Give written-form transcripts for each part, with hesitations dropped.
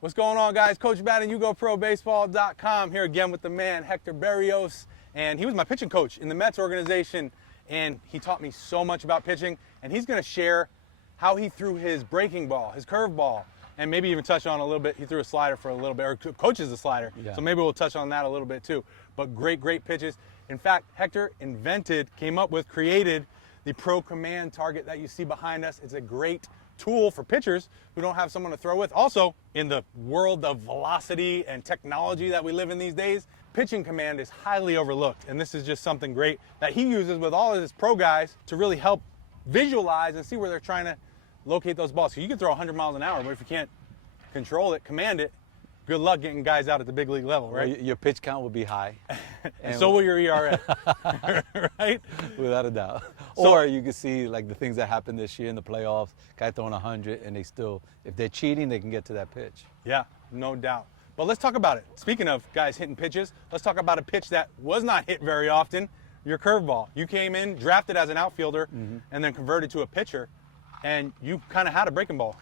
What's going on, guys? Coach Matt and YouGoProBaseball.com here again with the man, Hector Berrios. And he was my pitching coach in the Mets organization, and he taught me so much about pitching. And he's going to share how he threw his breaking ball, his curveball, and maybe even touch on a little bit. He threw a slider for a little bit, or coaches a slider. Yeah. So maybe we'll touch on that a little bit too. But great pitches. In fact, Hector came up with, created the Pro Command target that you see behind us. It's a great tool for pitchers who don't have someone to throw with. Also, in the world of velocity and technology that we live in these days, pitching command is highly overlooked. And this is just something great that he uses with all of his pro guys to really help visualize and see where they're trying to locate those balls. So you can throw 100 miles an hour, but if you can't control it, command it, good luck getting guys out at the big league level, right? Well, your pitch count will be high. And so will your ERA, right? Without a doubt. So, or you can see like the things that happened this year in the playoffs, guy throwing 100 and they still, if they're cheating, they can get to that pitch. Yeah, no doubt. But let's talk about it. Speaking of guys hitting pitches, let's talk about a pitch that was not hit very often, your curveball. You came in, drafted as an outfielder, and then converted to a pitcher, and you kind of had a breaking ball.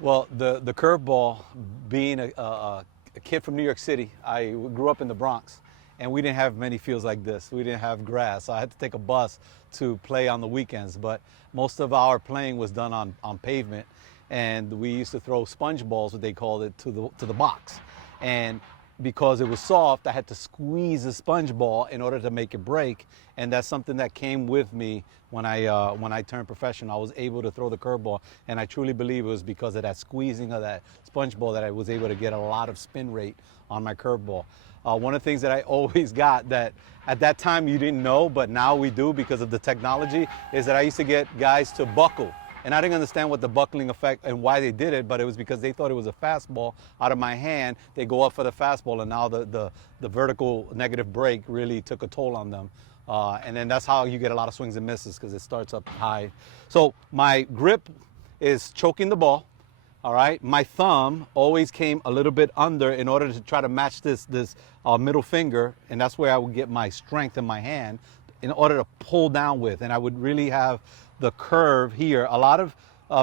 Well, the curveball, being a kid from New York City, I grew up in the Bronx, and we didn't have many fields like this. We didn't have grass, so I had to take a bus to play on the weekends. But most of our playing was done on pavement, and we used to throw sponge balls, what they called it, to the box. And because it was soft, I had to squeeze a sponge ball in order to make it break, and that's something that came with me when I turned professional. I was able to throw the curveball, and I truly believe it was because of that squeezing of that sponge ball that I was able to get a lot of spin rate on my curveball. One of the things that I always got that at that time you didn't know, but now we do because of the technology, is that I used to get guys to buckle. And I didn't understand what the buckling effect and why they did it, but it was because they thought it was a fastball out of my hand. They go up for the fastball, and now the vertical negative break really took a toll on them. And then that's how you get a lot of swings and misses, because it starts up high. So my grip is choking the ball, all right? My thumb always came a little bit under in order to try to match this middle finger, and that's where I would get my strength in my hand in order to pull down with. And I would really have the curve here. A lot of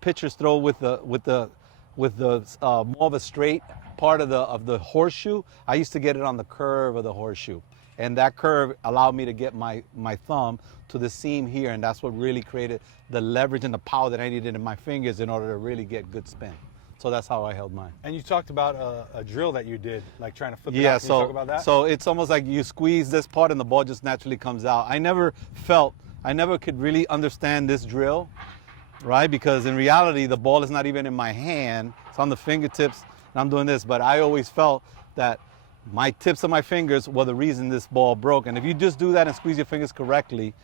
pitchers throw with the more of a straight part of the horseshoe. I used to get it on the curve of the horseshoe, and that curve allowed me to get my thumb to the seam here, and that's what really created the leverage and the power that I needed in my fingers in order to really get good spin. So that's how I held mine. And you talked about a drill that you did, like trying to flip it out. Can you talk about that? So it's almost like you squeeze this part and the ball just naturally comes out. I never could really understand this drill, right? Because in reality, the ball is not even in my hand. It's on the fingertips, and I'm doing this. But I always felt that my tips of my fingers were the reason this ball broke. And if you just do that and squeeze your fingers correctly,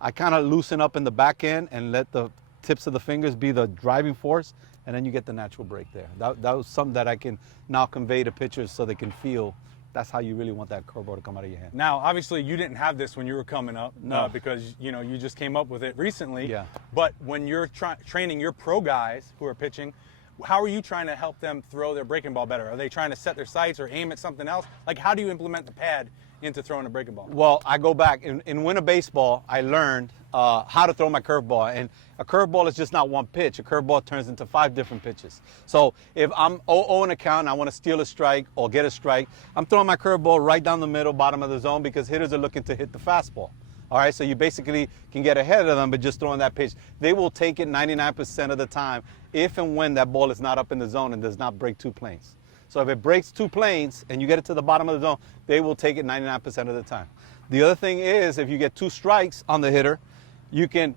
I kind of loosen up in the back end and let the tips of the fingers be the driving force, and then you get the natural break there. That was something that I can now convey to pitchers so they can feel that's how you really want that curveball to come out of your hand. Now, obviously, you didn't have this when you were coming up, no. Because you just came up with it recently. Yeah. But when you're training your pro guys who are pitching, how are you trying to help them throw their breaking ball better? Are they trying to set their sights or aim at something else? Like, how do you implement the pad into throwing a breaking ball? Well, I go back. In winter baseball, I learned how to throw my curveball. And a curveball is just not one pitch. A curveball turns into 5 different pitches. So if I'm 0-0 in a count and I want to steal a strike or get a strike, I'm throwing my curveball right down the middle, bottom of the zone, because hitters are looking to hit the fastball. All right, so you basically can get ahead of them by just throwing that pitch. They will take it 99% of the time if and when that ball is not up in the zone and does not break 2 planes. So if it breaks 2 planes and you get it to the bottom of the zone, they will take it 99% of the time. The other thing is, if you get 2 strikes on the hitter,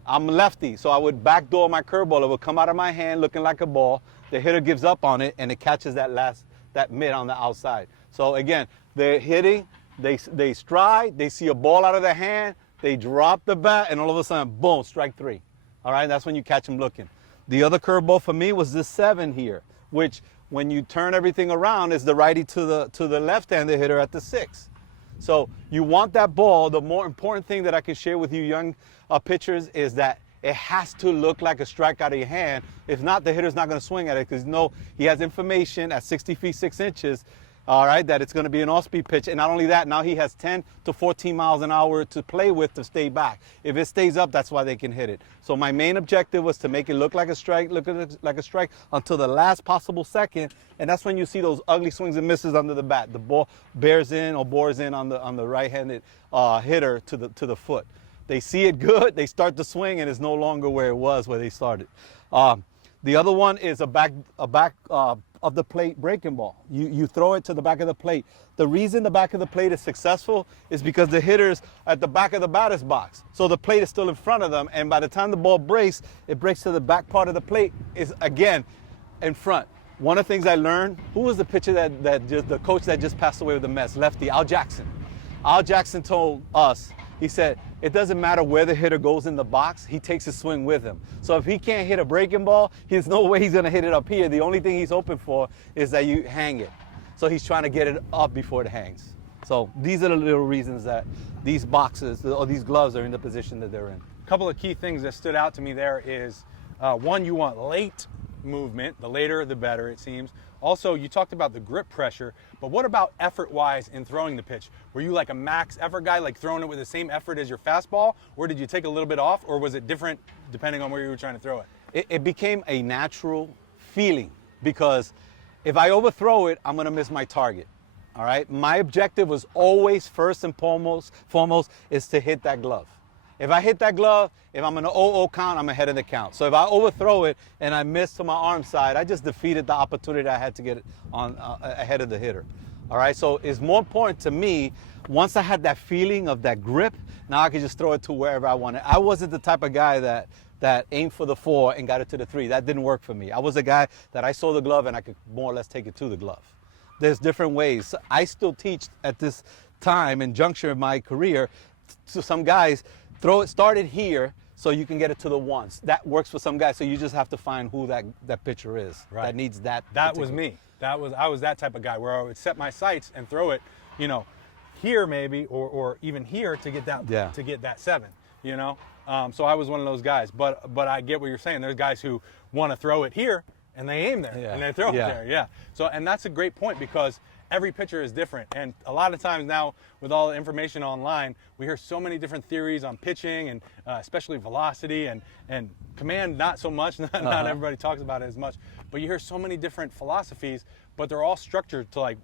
I'm lefty, so I would backdoor my curveball. It would come out of my hand looking like a ball. The hitter gives up on it, and it catches that mid on the outside. So again, they're hitting, they stride, they see a ball out of their hand, they drop the bat, and all of a sudden, boom, strike 3. All right, that's when you catch them looking. The other curveball for me was this 7 here, which when you turn everything around is the righty to the left-handed hitter at the 6. So you want that ball. The more important thing that I can share with you young pitchers is that it has to look like a strike out of your hand. If not, the hitter's not going to swing at it, because he has information at 60 feet 6 inches. all right, that it's going to be an off-speed pitch. And not only that, now he has 10 to 14 miles an hour to play with to stay back. If it stays up, that's why they can hit it. So my main objective was to make it look like a strike, until the last possible second. And that's when you see those ugly swings and misses under the bat. The ball bears in or bores in on the right-handed hitter to the foot. They see it good, they start to swing, and it's no longer where it was where they started. The other one is a back of the plate breaking ball. You throw it to the back of the plate. The reason the back of the plate is successful is because the hitter's at the back of the batter's box. So the plate is still in front of them, and by the time the ball breaks, it breaks to the back part of the plate, is again in front. One of the things I learned, who was the pitcher the coach that just passed away with the Mets, lefty, Al Jackson. Al Jackson told us, he said, it doesn't matter where the hitter goes in the box, he takes his swing with him. So if he can't hit a breaking ball, there's no way he's going to hit it up here. The only thing he's hoping for is that you hang it. So he's trying to get it up before it hangs. So these are the little reasons that these boxes or these gloves are in the position that they're in. A couple of key things that stood out to me there is, one, you want late movement. The later, the better, it seems. Also, you talked about the grip pressure, but what about effort-wise in throwing the pitch? Were you like a max effort guy, like throwing it with the same effort as your fastball, or did you take a little bit off, or was it different depending on where you were trying to throw it? It became a natural feeling, because if I overthrow it, I'm going to miss my target. All right? My objective was always, first and foremost, is to hit that glove. If I hit that glove, if I'm in an 0-0 count, I'm ahead of the count. So if I overthrow it and I miss to my arm side, I just defeated the opportunity I had to get it on ahead of the hitter. All right, so it's more important to me, once I had that feeling of that grip, now I can just throw it to wherever I want it. I wasn't the type of guy that aimed for the 4 and got it to the 3. That didn't work for me. I was a guy that I saw the glove and I could more or less take it to the glove. There's different ways. I still teach at this time and juncture of my career to some guys, start it here so you can get it to the ones. That works for some guys, so you just have to find who that pitcher is that needs that. That was me. I was that type of guy where I would set my sights and throw it, here maybe, or even here to get that 7, So I was one of those guys. But I get what you're saying. There's guys who want to throw it here and they aim there and they throw it there. Yeah. So, and that's a great point, because every pitcher is different, and a lot of times now with all the information online, we hear so many different theories on pitching, and especially velocity and command. Not so much. Not everybody talks about it as much, but you hear so many different philosophies, but they're all structured to like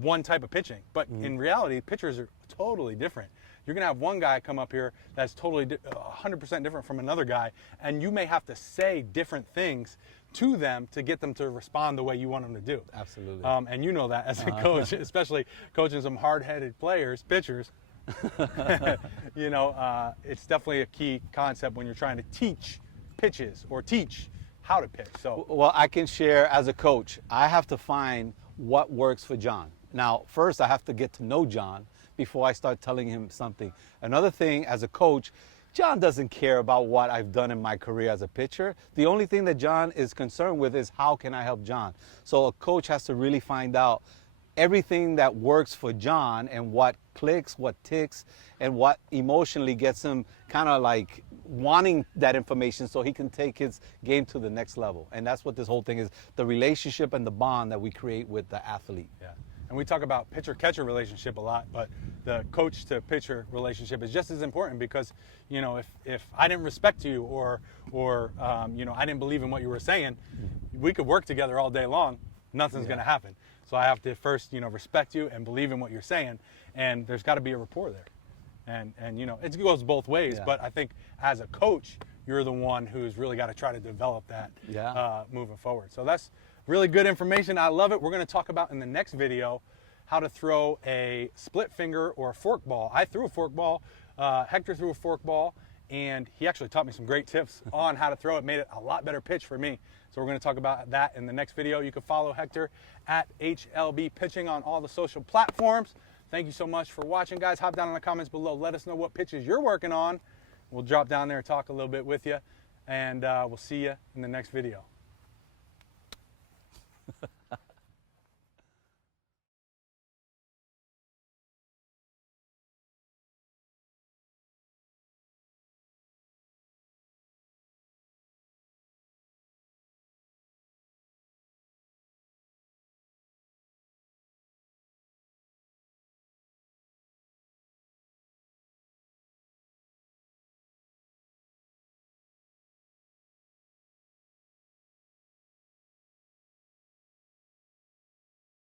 one type of pitching. But in reality, pitchers are totally different. You're gonna have one guy come up here that's totally 100% different from another guy, and you may have to say different things to them to get them to respond the way you want them to do. Absolutely. And you know that as a coach, especially coaching some hard-headed pitchers. It's definitely a key concept when you're trying to teach pitches or teach how to pitch. So, well, I can share as a coach, I have to find what works for John. Now, first I have to get to know John before I start telling him something. Another thing, as a coach, John doesn't care about what I've done in my career as a pitcher. The only thing that John is concerned with is how can I help John. So a coach has to really find out everything that works for John and what clicks, what ticks, and what emotionally gets him kind of like wanting that information so he can take his game to the next level. And that's what this whole thing is, the relationship and the bond that we create with the athlete. Yeah. And we talk about pitcher-catcher relationship a lot, but the coach-to-pitcher relationship is just as important, because, if I didn't respect you or I didn't believe in what you were saying, we could work together all day long. Nothing's going to happen. So I have to first, respect you and believe in what you're saying, and there's got to be a rapport there. And it goes both ways, but I think as a coach, you're the one who's really got to try to develop that moving forward. So that's really good information. I love it. We're going to talk about in the next video how to throw a split finger or a fork ball. I threw a fork ball. Hector threw a fork ball, and he actually taught me some great tips on how to throw it. Made it a lot better pitch for me. So we're going to talk about that in the next video. You can follow Hector at HLB Pitching on all the social platforms. Thank you so much for watching, guys. Hop down in the comments below. Let us know what pitches you're working on. We'll drop down there and talk a little bit with you, and we'll see you in the next video.